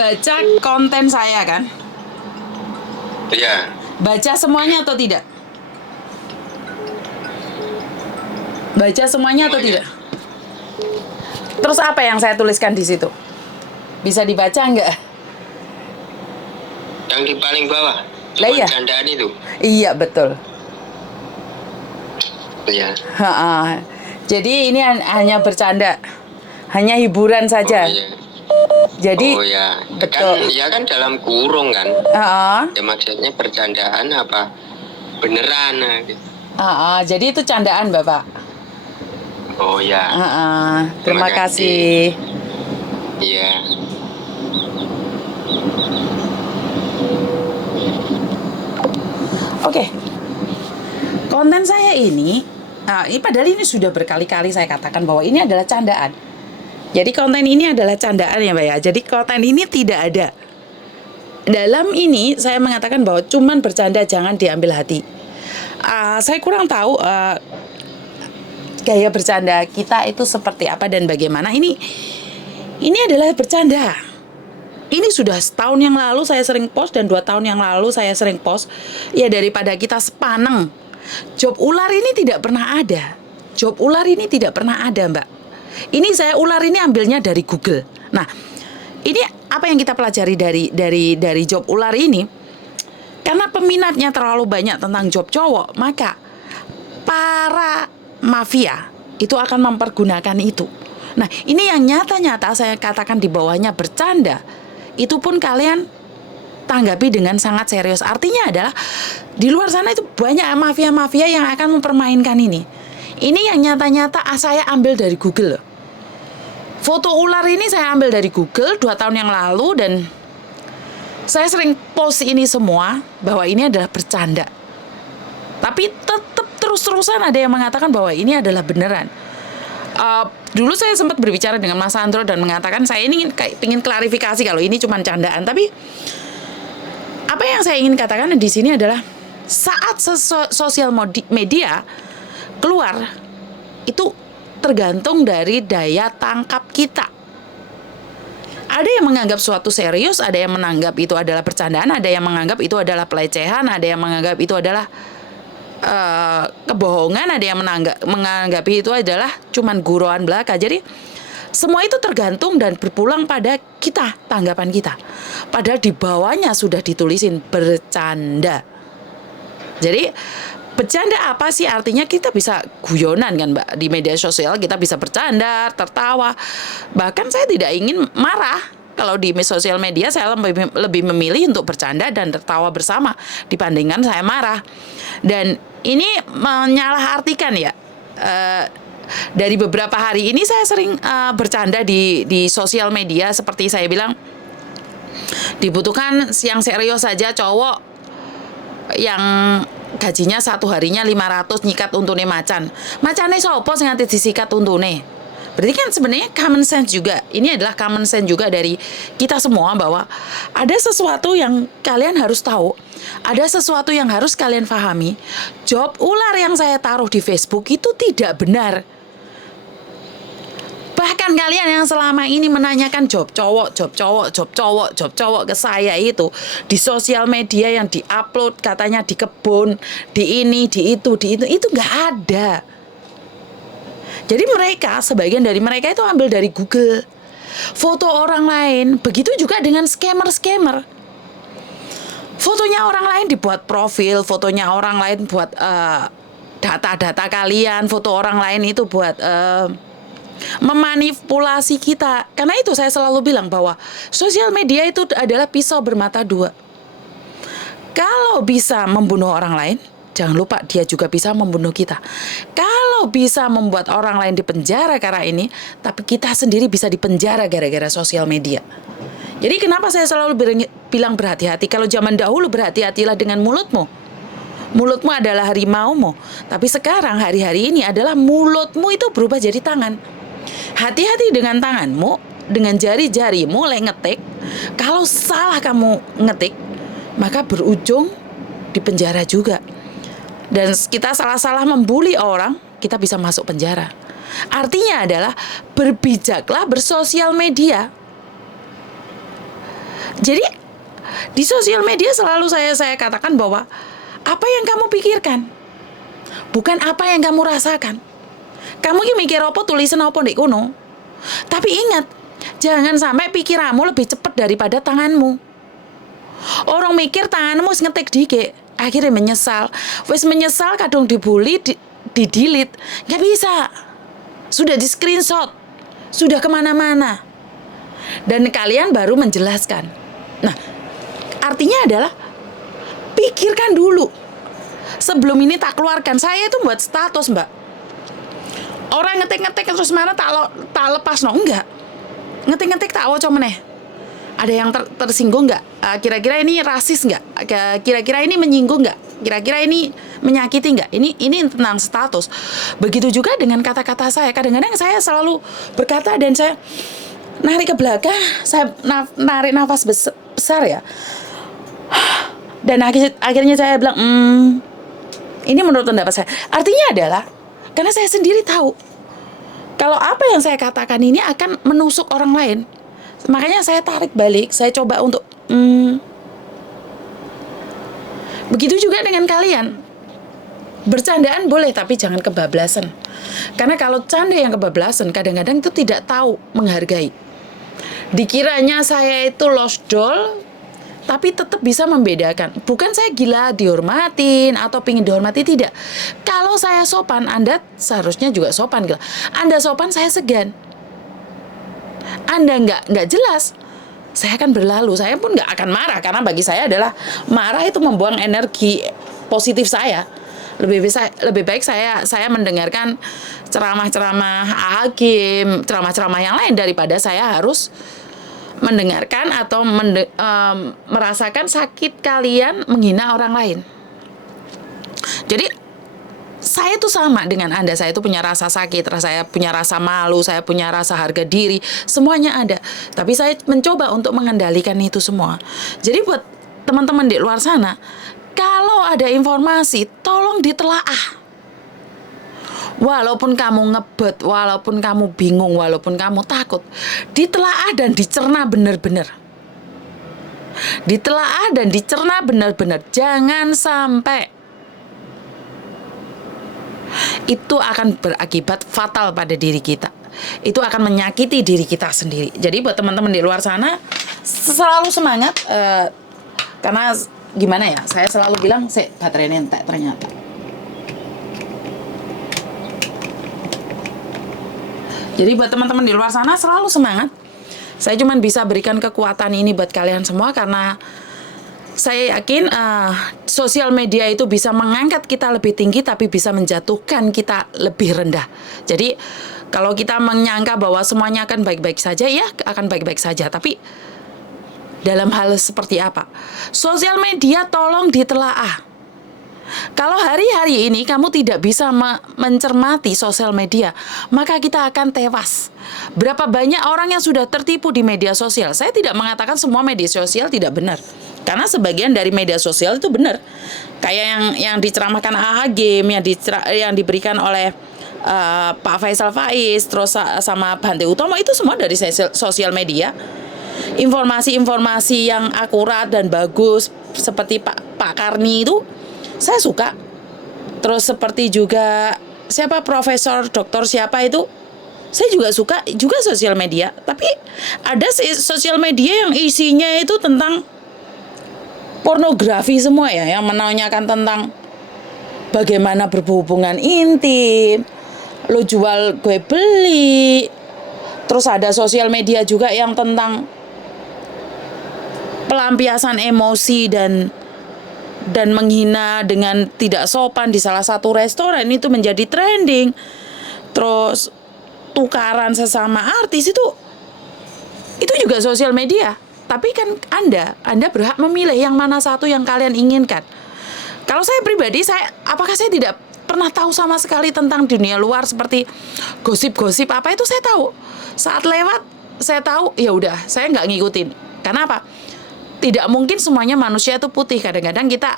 baca konten saya kan? Iya. Baca semuanya atau tidak? Baca semuanya atau tidak? Terus apa yang saya tuliskan di situ? Bisa dibaca nggak? Yang di paling bawah. Lah iya. Candaan itu. Iya betul. Iya. Jadi ini hanya bercanda, hanya hiburan saja. Oh, iya. Jadi oh ya, betul. Kan, ya kan dalam kurung kan. Ya maksudnya bercandaan apa beneran? Gitu. Jadi itu candaan Bapak. Oh ya. Terima kasih. Iya. Oke. Konten saya ini padahal ini sudah berkali-kali saya katakan bahwa ini adalah candaan. Jadi konten ini adalah candaan ya Mbak ya. Jadi konten ini tidak ada. Dalam ini saya mengatakan bahwa cuman bercanda, jangan diambil hati. Saya kurang tahu gaya bercanda kita itu seperti apa dan bagaimana. Ini adalah bercanda. Ini sudah setahun yang lalu saya sering post dan 2 tahun yang lalu saya sering post. Ya daripada kita sepaneng. Job ular ini tidak pernah ada. Job ular ini tidak pernah ada Mbak. Ini saya ular ini ambilnya dari Google. Nah, ini apa yang kita pelajari dari job ular ini? Karena peminatnya terlalu banyak tentang job cowok, maka para mafia itu akan mempergunakan itu. Nah, ini yang nyata-nyata saya katakan di bawahnya bercanda. Itu pun kalian tanggapi dengan sangat serius. Artinya adalah di luar sana itu banyak mafia-mafia yang akan mempermainkan ini. Ini yang nyata-nyata saya ambil dari Google. Foto ular ini saya ambil dari Google 2 tahun yang lalu dan saya sering post ini semua bahwa ini adalah bercanda. Tapi tetap terus-terusan ada yang mengatakan bahwa ini adalah beneran. Dulu saya sempat berbicara dengan Mas Andro dan mengatakan saya ini ingin klarifikasi kalau ini cuma candaan. Tapi apa yang saya ingin katakan di sini adalah saat sosial media keluar itu tergantung dari daya tangkap kita. Ada yang menganggap suatu serius, ada yang menganggap itu adalah bercandaan, ada yang menganggap itu adalah pelecehan, ada yang menganggap itu adalah kebohongan, ada yang menganggap itu adalah cuman guruan belaka. Jadi semua itu tergantung dan berpulang pada kita, tanggapan kita. Padahal di bawahnya sudah ditulisin bercanda. Jadi bercanda apa sih artinya? Kita bisa guyonan kan Mbak, di media sosial kita bisa bercanda, tertawa. Bahkan saya tidak ingin marah. Kalau di sosial media saya lebih memilih untuk bercanda dan tertawa bersama dibandingkan saya marah. Dan ini menyalahartikan ya. Dari beberapa hari ini saya sering bercanda di sosial media seperti saya bilang dibutuhkan yang serius saja cowok yang gajinya 1 harinya 500 nyikat untune macan. Macane sopo sing nganti disikat untune? Berarti kan sebenarnya common sense juga. Ini adalah common sense juga dari kita semua bahwa ada sesuatu yang kalian harus tahu, ada sesuatu yang harus kalian pahami. Job ular yang saya taruh di Facebook itu tidak benar. Bahkan kalian yang selama ini menanyakan job cowok ke saya itu di sosial media yang diupload katanya di kebun, di ini, di itu nggak ada. Jadi mereka, sebagian dari mereka itu ambil dari Google. Foto orang lain, begitu juga dengan scammer. Fotonya orang lain dibuat profil, fotonya orang lain buat data-data kalian, foto orang lain itu buat memanipulasi kita. Karena itu saya selalu bilang bahwa sosial media itu adalah pisau bermata dua. Kalau bisa membunuh orang lain, jangan lupa dia juga bisa membunuh kita. Kalau bisa membuat orang lain dipenjara karena ini, tapi kita sendiri bisa dipenjara gara-gara sosial media. Jadi kenapa saya selalu bilang berhati-hati? Kalau zaman dahulu berhati-hatilah dengan mulutmu. Mulutmu adalah harimaumu. Tapi sekarang hari-hari ini adalah mulutmu itu berubah jadi tangan. Hati-hati dengan tanganmu, dengan jari-jarimu mulai ngetik. Kalau salah kamu ngetik, maka berujung di penjara juga. Dan kita salah-salah membuli orang, kita bisa masuk penjara. Artinya adalah berbijaklah bersosial media. Jadi di sosial media selalu saya katakan bahwa apa yang kamu pikirkan, bukan apa yang kamu rasakan. Kamu ki mikir apa, tulisan apa ndek kono. Tapi ingat, jangan sampai pikiranmu lebih cepat daripada tanganmu. Orang mikir tanganmu wis ngetik dikit, akhirnya menyesal. Wis menyesal kadung dibully, di delete. Nggak bisa. Sudah di screenshot, sudah kemana-mana. Dan kalian baru menjelaskan. Nah, artinya adalah pikirkan dulu. Sebelum ini tak keluarkan. Saya itu buat status, Mbak. Orang ngetik-ngetik terus mana tak lepas, no, enggak. Ngetik-ngetik tak woco meneh. Ada yang tersinggung nggak? Kira-kira ini rasis nggak? Kira-kira ini menyinggung nggak? Kira-kira ini menyakiti nggak? Ini tentang status. Begitu juga dengan kata-kata saya. Kadang-kadang saya selalu berkata dan saya narik ke belakang, saya narik nafas besar ya. Dan akhirnya saya bilang, ini menurut pendapat saya. Artinya adalah karena saya sendiri tahu kalau apa yang saya katakan ini akan menusuk orang lain. Makanya saya tarik balik, saya coba untuk begitu juga dengan kalian. Bercandaan boleh, tapi jangan kebablasan. Karena kalau canda yang kebablasan, kadang-kadang itu tidak tahu menghargai. Dikiranya saya itu lost doll, tapi tetap bisa membedakan. Bukan saya gila dihormatin atau pingin dihormati, tidak. Kalau saya sopan, Anda seharusnya juga sopan. Gila. Anda sopan, saya segan. Anda nggak jelas, saya akan berlalu. Saya pun nggak akan marah, karena bagi saya adalah marah itu membuang energi positif saya. Lebih baik saya mendengarkan ceramah-ceramah hakim, ceramah-ceramah yang lain daripada saya harus mendengarkan atau merasakan sakit kalian menghina orang lain. Jadi saya itu sama dengan Anda. Saya itu punya rasa sakit, saya punya rasa malu, saya punya rasa harga diri, semuanya ada. Tapi saya mencoba untuk mengendalikan itu semua. Jadi buat teman-teman di luar sana, kalau ada informasi, tolong ditelaah. Walaupun kamu ngebet, walaupun kamu bingung, walaupun kamu takut, ditelaah dan dicerna benar-benar. Ditelaah dan dicerna benar-benar. Jangan sampai itu akan berakibat fatal pada diri kita. Itu akan menyakiti diri kita sendiri. Jadi buat teman-teman di luar sana, selalu semangat. Karena gimana ya, saya selalu bilang, baterainya entek ternyata. Jadi buat teman-teman di luar sana selalu semangat. Saya cuma bisa berikan kekuatan ini buat kalian semua karena saya yakin sosial media itu bisa mengangkat kita lebih tinggi tapi bisa menjatuhkan kita lebih rendah. Jadi kalau kita menyangka bahwa semuanya akan baik-baik saja, ya akan baik-baik saja. Tapi dalam hal seperti apa? Sosial media tolong ditelaah. Kalau hari-hari ini kamu tidak bisa mencermati sosial media, maka kita akan tewas. Berapa banyak orang yang sudah tertipu di media sosial? Saya tidak mengatakan semua media sosial tidak benar, karena sebagian dari media sosial itu benar. Kayak yang diceramahkan AHG, yang diberikan oleh Pak Faisal Faiz, terus sama Bante Utomo, itu semua dari sosial media. Informasi-informasi yang akurat dan bagus seperti Pak Karni itu saya suka. Terus seperti juga profesor doktor siapa itu, saya juga suka juga sosial media. Tapi ada sosial media yang isinya itu tentang pornografi semua ya, yang menanyakan tentang bagaimana berhubungan intim, lo jual gue beli. Terus ada sosial media juga yang tentang pelampiasan emosi dan menghina dengan tidak sopan di salah satu restoran, itu menjadi trending. Terus tukaran sesama artis itu juga sosial media. Tapi kan Anda berhak memilih yang mana satu yang kalian inginkan. Kalau saya pribadi, apakah saya tidak pernah tahu sama sekali tentang dunia luar seperti gosip-gosip apa itu? Saya tahu. Saat lewat saya tahu, ya udah, saya nggak ngikutin. Karena apa? Tidak mungkin semuanya manusia itu putih. Kadang-kadang kita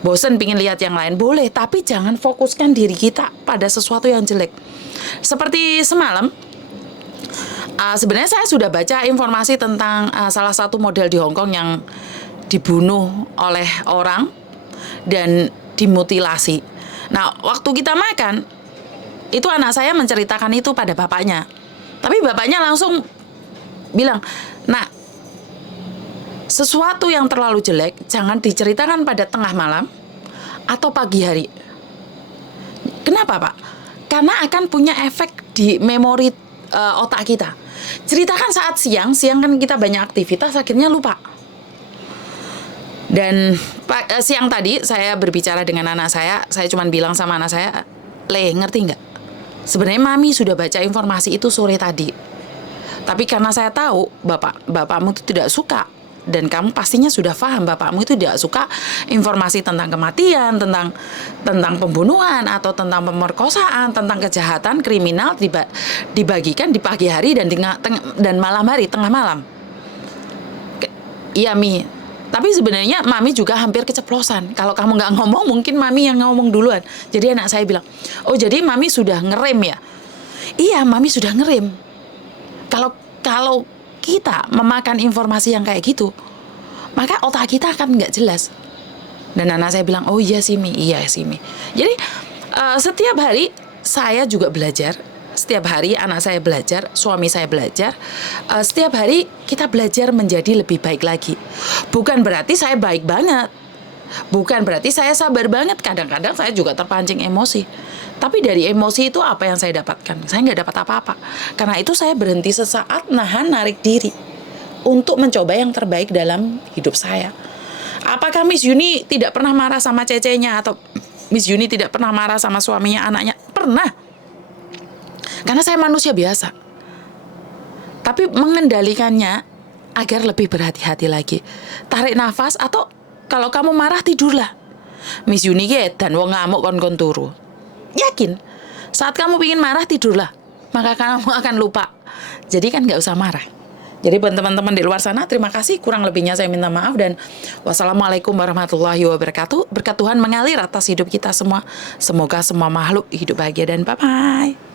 bosen pingin lihat yang lain. Boleh, tapi jangan fokuskan diri kita pada sesuatu yang jelek. Seperti semalam Sebenarnya saya sudah baca informasi tentang salah satu model di Hong Kong yang dibunuh oleh orang dan dimutilasi. Nah, waktu kita makan, itu anak saya menceritakan itu pada bapaknya. Tapi bapaknya langsung bilang, "Nak, sesuatu yang terlalu jelek jangan diceritakan pada tengah malam atau pagi hari." Kenapa, Pak? Karena akan punya efek di memori otak kita. Ceritakan saat siang kan kita banyak aktivitas, akhirnya lupa. Dan siang tadi saya berbicara dengan anak saya cuma bilang sama anak saya, "Le, ngerti nggak? Sebenarnya Mami sudah baca informasi itu sore tadi. Tapi karena saya tahu bapakmu itu tidak suka, dan kamu pastinya sudah paham bapakmu itu tidak suka informasi tentang kematian, tentang pembunuhan atau tentang pemerkosaan, tentang kejahatan kriminal dibagikan di pagi hari dan malam hari, tengah malam." Iya, Mi. Tapi sebenarnya Mami juga hampir keceplosan. Kalau kamu nggak ngomong, mungkin Mami yang ngomong duluan. Jadi anak saya bilang, "Oh, jadi Mami sudah ngerem ya?" Iya, Mami sudah ngerem. Kalau kita memakan informasi yang kayak gitu, maka otak kita akan nggak jelas. Dan anak saya bilang, "Oh iya sih, Mi. Iya sih, Mi." Jadi setiap hari saya juga belajar. Setiap hari anak saya belajar, suami saya belajar. Setiap hari kita belajar menjadi lebih baik lagi. Bukan berarti saya baik banget. Bukan berarti saya sabar banget. Kadang-kadang saya juga terpancing emosi. Tapi dari emosi itu apa yang saya dapatkan? Saya nggak dapat apa-apa. Karena itu saya berhenti sesaat, narik diri untuk mencoba yang terbaik dalam hidup saya. Apakah Miss Yuni tidak pernah marah sama cecenya, atau Miss Yuni tidak pernah marah sama suaminya, anaknya? Pernah. Karena saya manusia biasa. Tapi mengendalikannya agar lebih berhati-hati lagi. Tarik nafas, atau kalau kamu marah, tidurlah. Miss Yuni dan wong ngamuk kon turu. Yakin, saat kamu ingin marah, tidurlah. Maka kamu akan lupa. Jadi kan nggak usah marah. Jadi buat teman-teman di luar sana, terima kasih. Kurang lebihnya saya minta maaf, dan wassalamualaikum warahmatullahi wabarakatuh. Berkat Tuhan mengalir atas hidup kita semua. Semoga semua makhluk hidup bahagia, dan bye-bye.